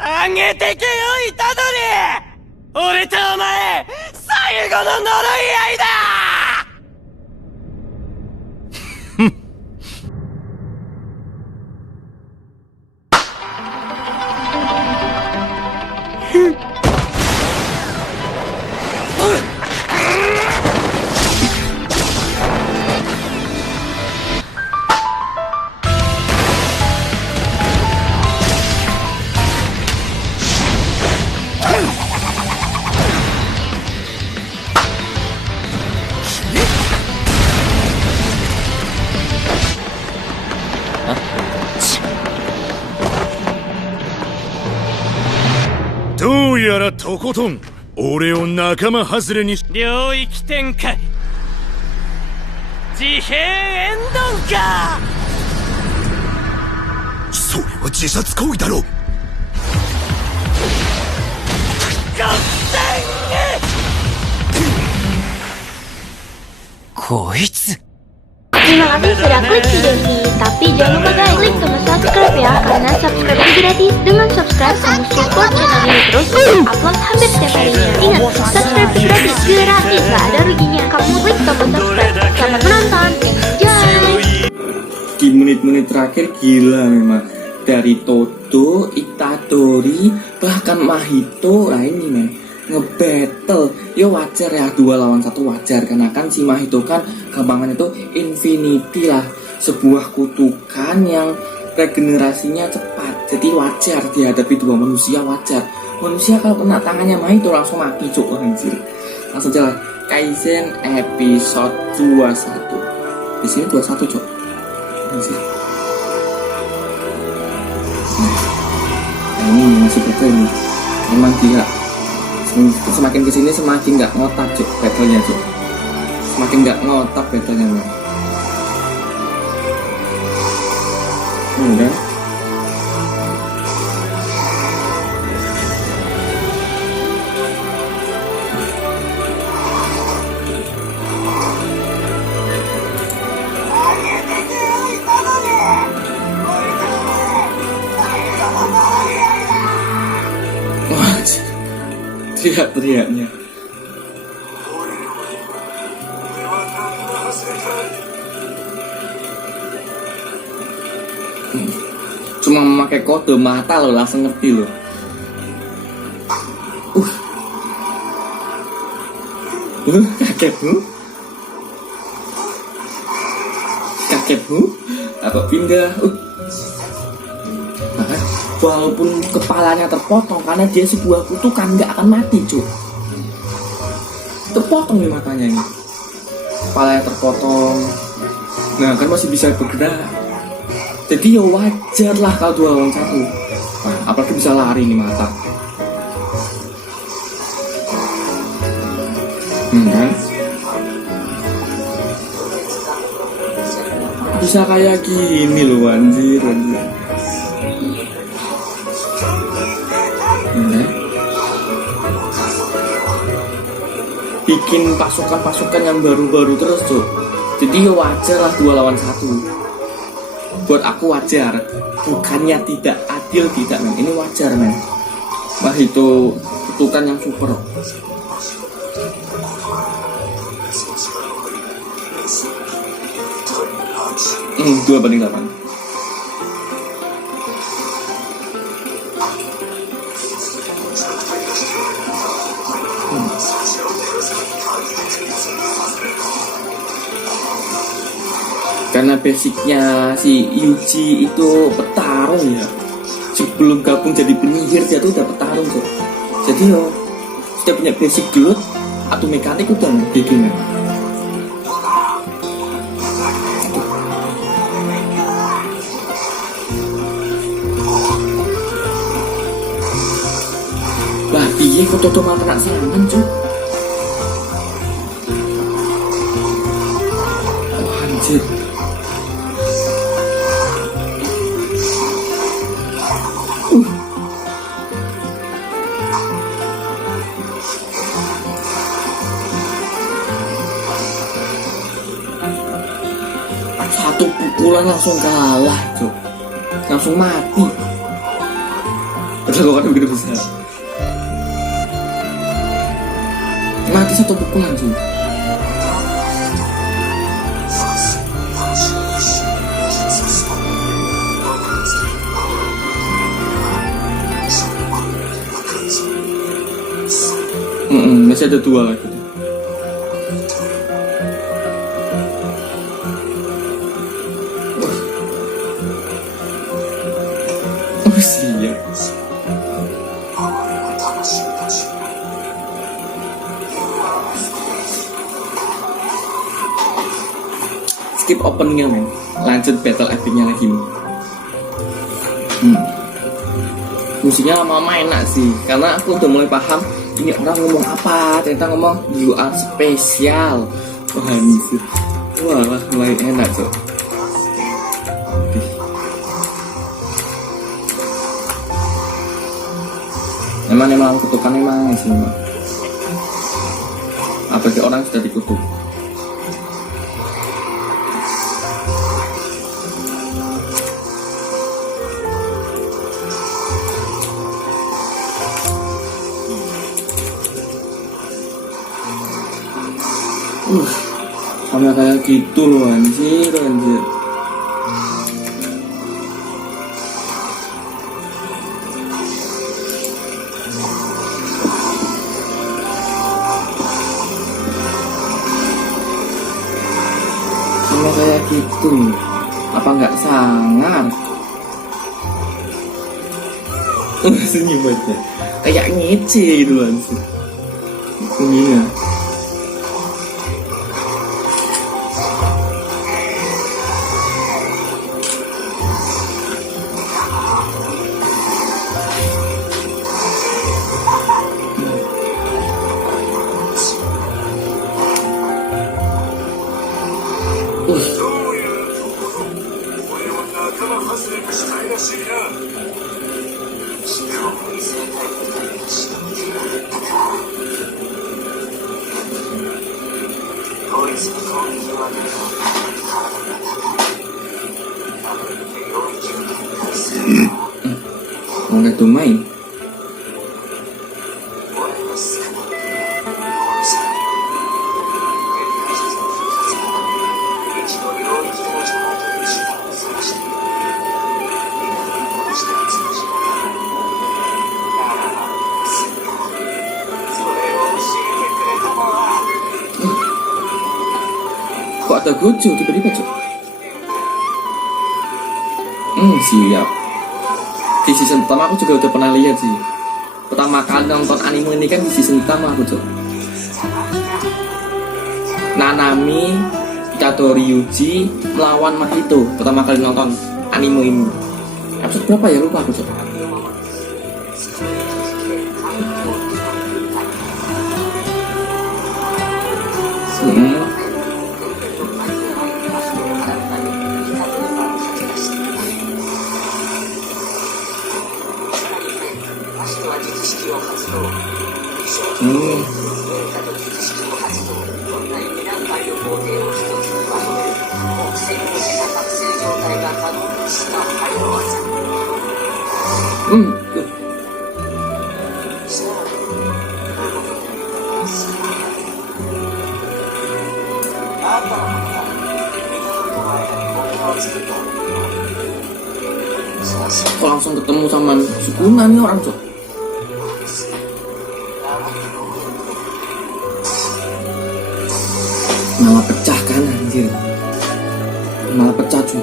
あげてけよいたどり、俺とお前最後の呪い合いだ。どうやらとことん俺を仲間外れにし領域展開、自閉エンドンか。それは自殺行為だろう。こいつ Terima kasih sudah klik video ini, tapi jangan lupa guys, klik tombol subscribe ya, karena subscribe itu gratis. Dengan subscribe, kamu support channel ini terus upload hampir setiap harinya. Ingat, subscribe itu gratis, gak ada ruginya. Kamu klik tombol subscribe. Selamat menonton, enjoy! Di menit-menit terakhir gila memang. Dari Todo, Itadori, bahkan Mahito, nah ini men ngebattle. Ya wajar ya, 2 lawan 1 wajar. Karena kan si Mahito kan gampangan itu infinity lah, sebuah kutukan yang regenerasinya cepat. Jadi wajar dihadapi 2 manusia, wajar. Manusia kalau kena tangannya Mahito langsung mati cuk, anjir. Langsung jalan. Kaizen episode 21. Di sini 21 cuk. Anjir. Nah, ini masih betul ini. Emang gila. Semakin kesini semakin nggak ngotak cuk battlenya cuk. Semakin nggak ngotak battlenya man. Udah. Teriak-teriaknya. Cuma memakai kode mata lo langsung ngerti lo. Kagetmu apa pindah. Walaupun kepalanya terpotong karena dia sebuah kutukan, nggak akan mati cuy. Terpotong nih matanya ini, kepalanya terpotong, nah kan masih bisa bergerak. Jadi ya wajar lah kalau 2 lawan 1. Nah, apalagi bisa lari nih mata. Kan? Bisa kayak gini loh anjir. Bikin pasukan-pasukan yang baru-baru terus tuh. Jadi ya wajar lah 2 lawan 1. Buat aku wajar. Bukannya tidak adil, tidak men. Ini wajar men. Wah itu kutukan yang super. 2/8. Karena basicnya si Yuji itu petarung ya. Sebelum gabung jadi penyihir dia tuh udah petarung tuh. Jadi yo sudah punya basic gelut atau mekanik udah gini. Lah piye kok Todo malah kena serangan cuy. Oh anjir. Satu pukulan langsung kalah cuk, langsung mati. Lakukan begitu besar. Mati satu pukulan cuy. Masih ada 2 lagi. Oh siap. Skip openingnya men. Lanjut battle epicnya lagi. Musiknya lama-lama enak sih, karena aku udah mulai paham ini orang ngomong apa. Ternyata ngomong you are special. Wah anjir. Wah mulai enak tuh. Emang kutukan emang sih emang. Apalagi orang sudah dikutuk. Sama kayak gitu loh anjir. Sama kayak gitu. Apa nggak sangar? Senyum aja. Kayak ngece gitu anjir. Iya. Angkat tumai. Kok ada Gojo tiba-tiba cok? Siap. Di season pertama aku juga udah pernah lihat sih. Pertama kali nonton anime ini kan di season pertama aku cok. Nanami, Itadori Yuji melawan Mahito. Pertama kali nonton anime ini. Episode berapa ya lupa aku cok. Kok langsung ketemu sama Sukuna nih orang cok. Malah pecah kan anjir. Malah pecah cuy.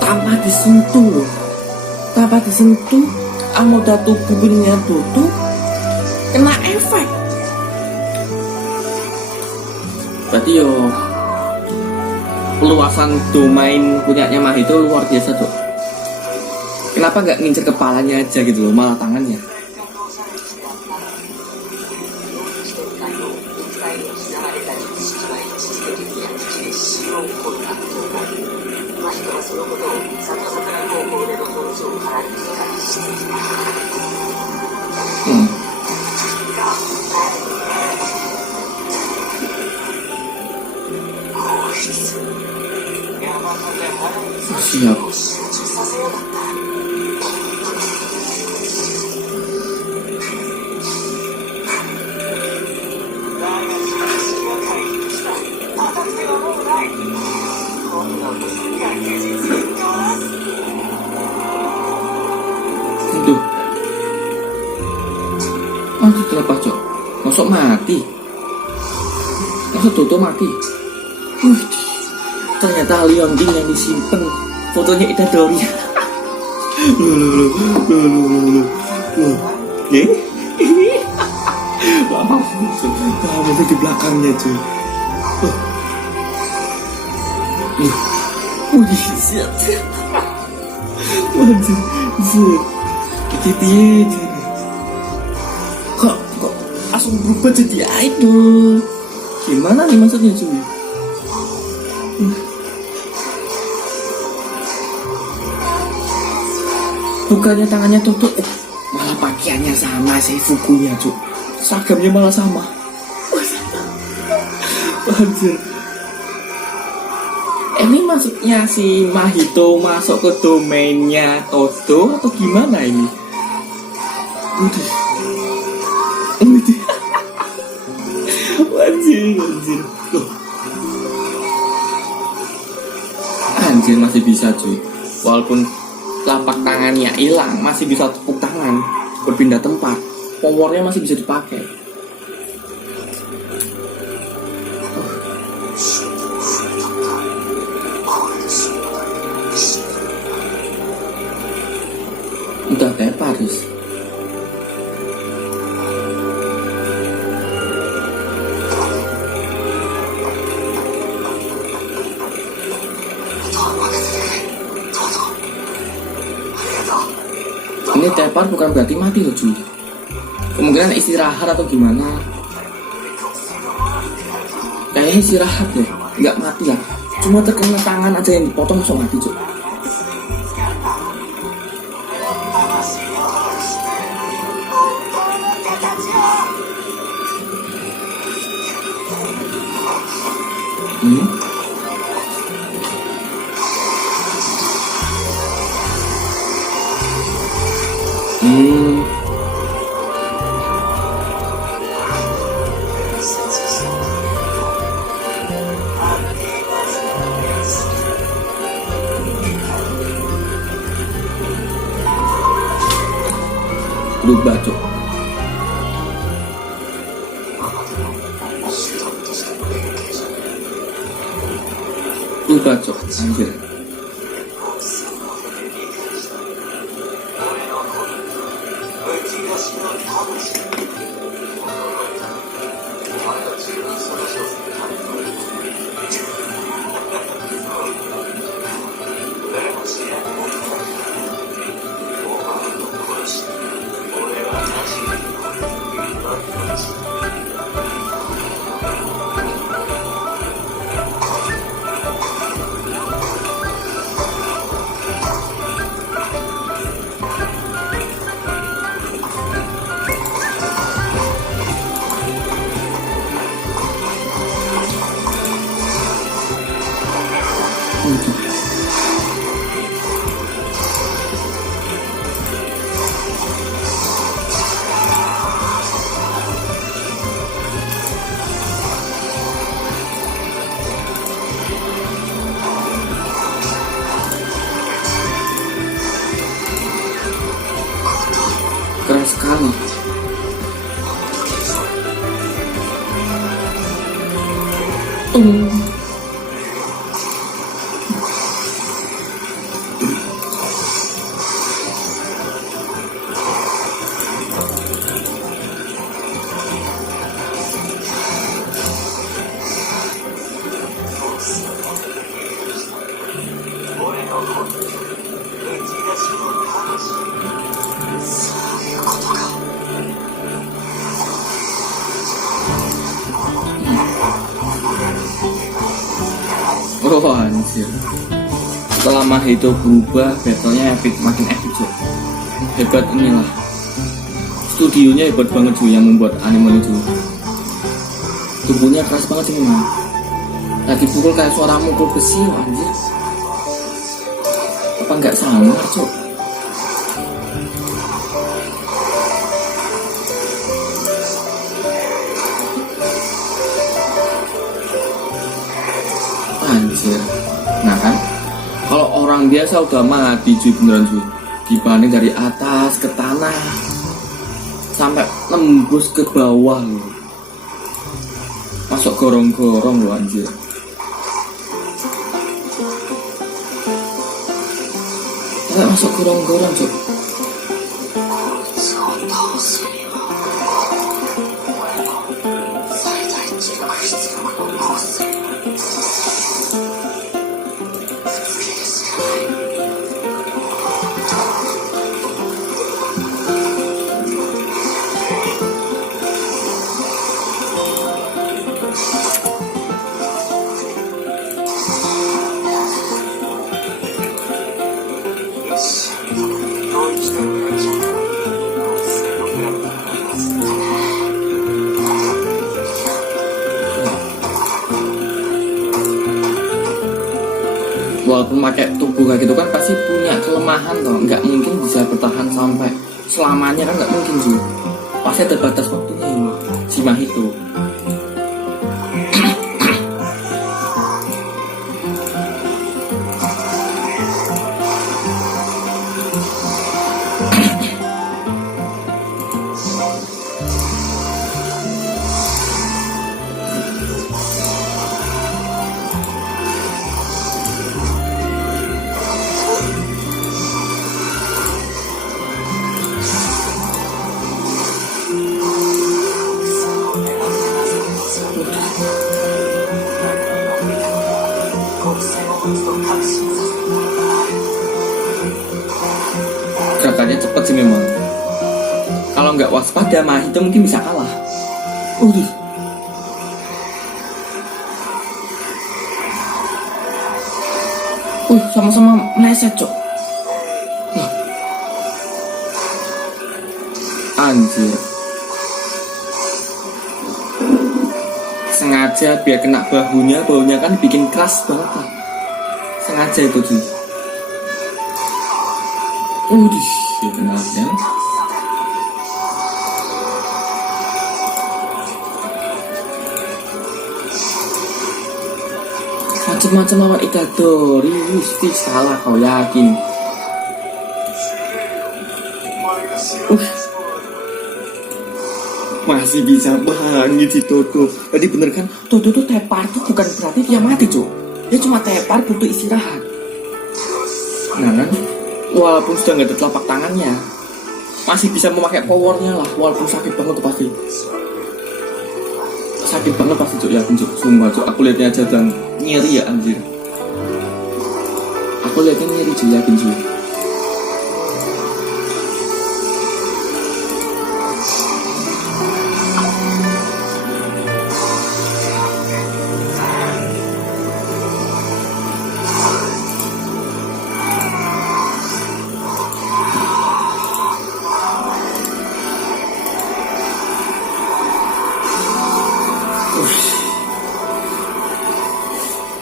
Tanpa disentuh loh. Tanpa disentuh anggota tubuhnya tutup kena efek. Berarti yo peluasan domain punyanya Mahito luar biasa tuh. Kenapa nggak ngincer kepalanya aja gitu loh, malah tangannya. Siap. Mati terlepas cok. Masuk mati. Masuk Toto mati. Wih, ternyata Leon King yang disimpan fotonya Itadori. Wah, kamu di belakangnya cuy. Siap. Wajib, Itu kok langsung berubah jadi idol. Gimana nih maksudnya cuy? Bukannya tangannya tutup, malah pakaiannya sama sih Fukunya cuy. Seragamnya malah sama. Wajib. Ini maksudnya si Mahito masuk ke domainnya Toto atau gimana ini? Udah. Anjir. Loh. Anjir masih bisa cuy. Walaupun telapak tangannya hilang, masih bisa tepuk tangan, berpindah tempat. Powernya masih bisa dipakai. Udah kayak Paris. Ini tepar bukan berarti mati loh cuy. Kemungkinan istirahat atau gimana. Kayaknya istirahat deh, nggak mati lah. Cuma terkena tangan aja yang dipotong langsung mati cuy. Berubah cok. Berubah cok. Anjir. Keren sekali. Oh anjir. Setelah Mahito berubah, battlenya epic, makin epic cuy. Hebat inilah. Studionya hebat banget cuy yang membuat anime itu. Tubuhnya keras banget sih memang. Lagi pukul kayak suara mukul besi anjir. Apa nggak sama cuy? Anjir. Nah kan, kalau orang biasa udah mati cuy beneran cuy. Dibanding dari atas ke tanah. sampai nembus ke bawah loh. Masuk gorong-gorong loh anjir. Sampai masuk gorong-gorong cok. Walaupun pakai tubuh kayak gitu kan pasti punya kelemahan toh, nggak mungkin bisa bertahan sampai selamanya kan, nggak mungkin sih, pasti ada batas waktunya ini si Mahito. Gerakannya cepet sih memang. Kalau nggak waspada Mahito mungkin bisa kalah. Udah. Sama-sama meleset cok. Anjir. Sengaja biar kena bahunya kan bikin keras banget lah. Sengaja itu sih. Ya benar ya. Macam-macam lawan Itadori, pasti salah kau yakin. Masih bisa bangit si Todo. Tadi bener kan, Todo tuh tepar tuh bukan berarti dia mati cuy. Dia cuma tepar butuh istirahat. Nah kan, walaupun sudah nggak ada telapak tangannya, masih bisa memakai powernya lah. Walaupun sakit banget tuh pasti. Sakit banget pasti cuy, yakin cuy. Sumpah cuy, aku lihatnya aja dan nyeri ya anjir. Aku lihatnya nyeri cuy, yakin cuy.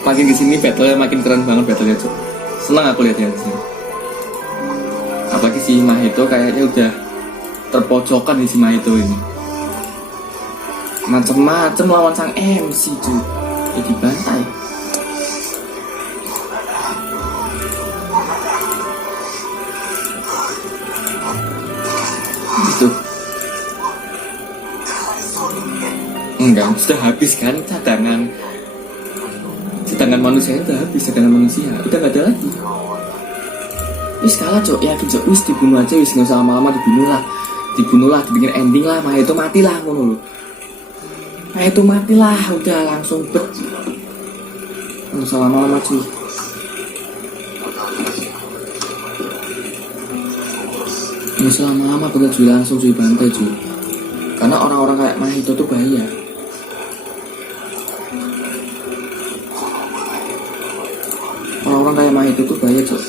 Makin kesini battle makin keren banget battle-nya cuy. Senang aku lihatnya sih. Apalagi si Mahito kayaknya udah terpojokan di si Mahito ini. Macem-macem lawan sang MC cuy. Jadi bantai. Gitu. Enggak, sudah habis kan cadangan manusia itu habis, cadangan manusia udah gak ada lagi. Wis kalah cok, yakin cok, wis dibunuh aja, wis nggak usah lama-lama, dibunuh lah, dibikin ending lah, Mahito matilah ngono lho. Mahito matilah, udah langsung bet. Nggak usah lama-lama cuy. Nggak usah lama-lama, bener cuy, langsung cuy bantai cuy. Karena orang-orang kayak Mahito tuh bahaya. Orang kayak Mahito tuh bahaya cok.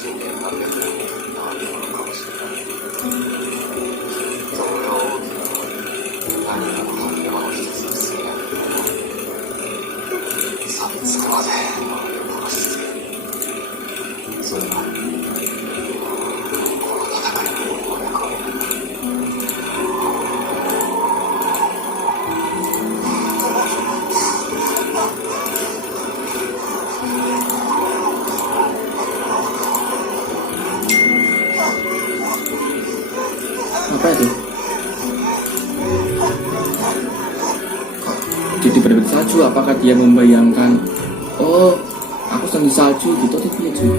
Apa itu? benar-benar salju. Apakah dia membayangkan, oh aku sedang di salju gitu atau dia cuy?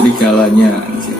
Serigalanya anjir.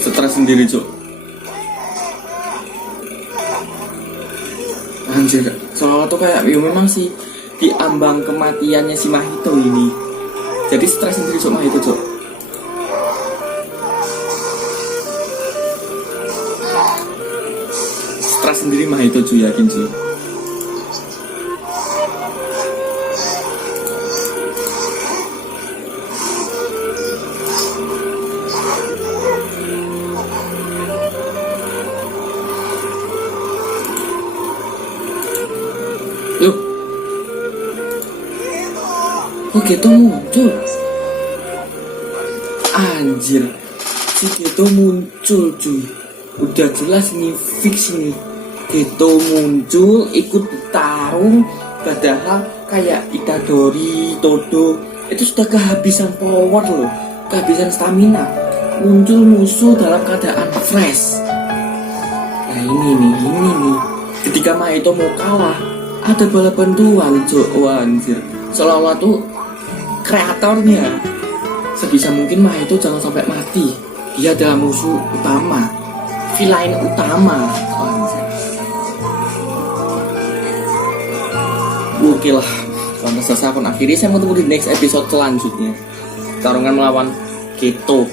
Stres sendiri cok. Anjir, soalnya tuh kayak ya memang sih diambang kematiannya si Mahito ini. Jadi stres sendiri cok Mahito cok. Stres sendiri Mahito cuy, yakin cuy. Loh, kok Geto muncul? Anjir, si Geto muncul cuy. Udah jelas ini fix ini. Geto muncul ikut bertarung. Padahal kayak Itadori, Todo itu sudah kehabisan power loh, kehabisan stamina. Muncul musuh dalam keadaan fresh. Nah ini nih. Ketika Mahito mau kalah, ada bala bantuan cok. Wah anjir, seolah-olah tuh kreatornya sebisa mungkin Mahito jangan sampai mati. Dia adalah musuh utama, villain utama. Wah anjir, oke lah. Lantas saya akan akhiri, saya mau tunggu di next episode selanjutnya. Tarungan melawan Geto.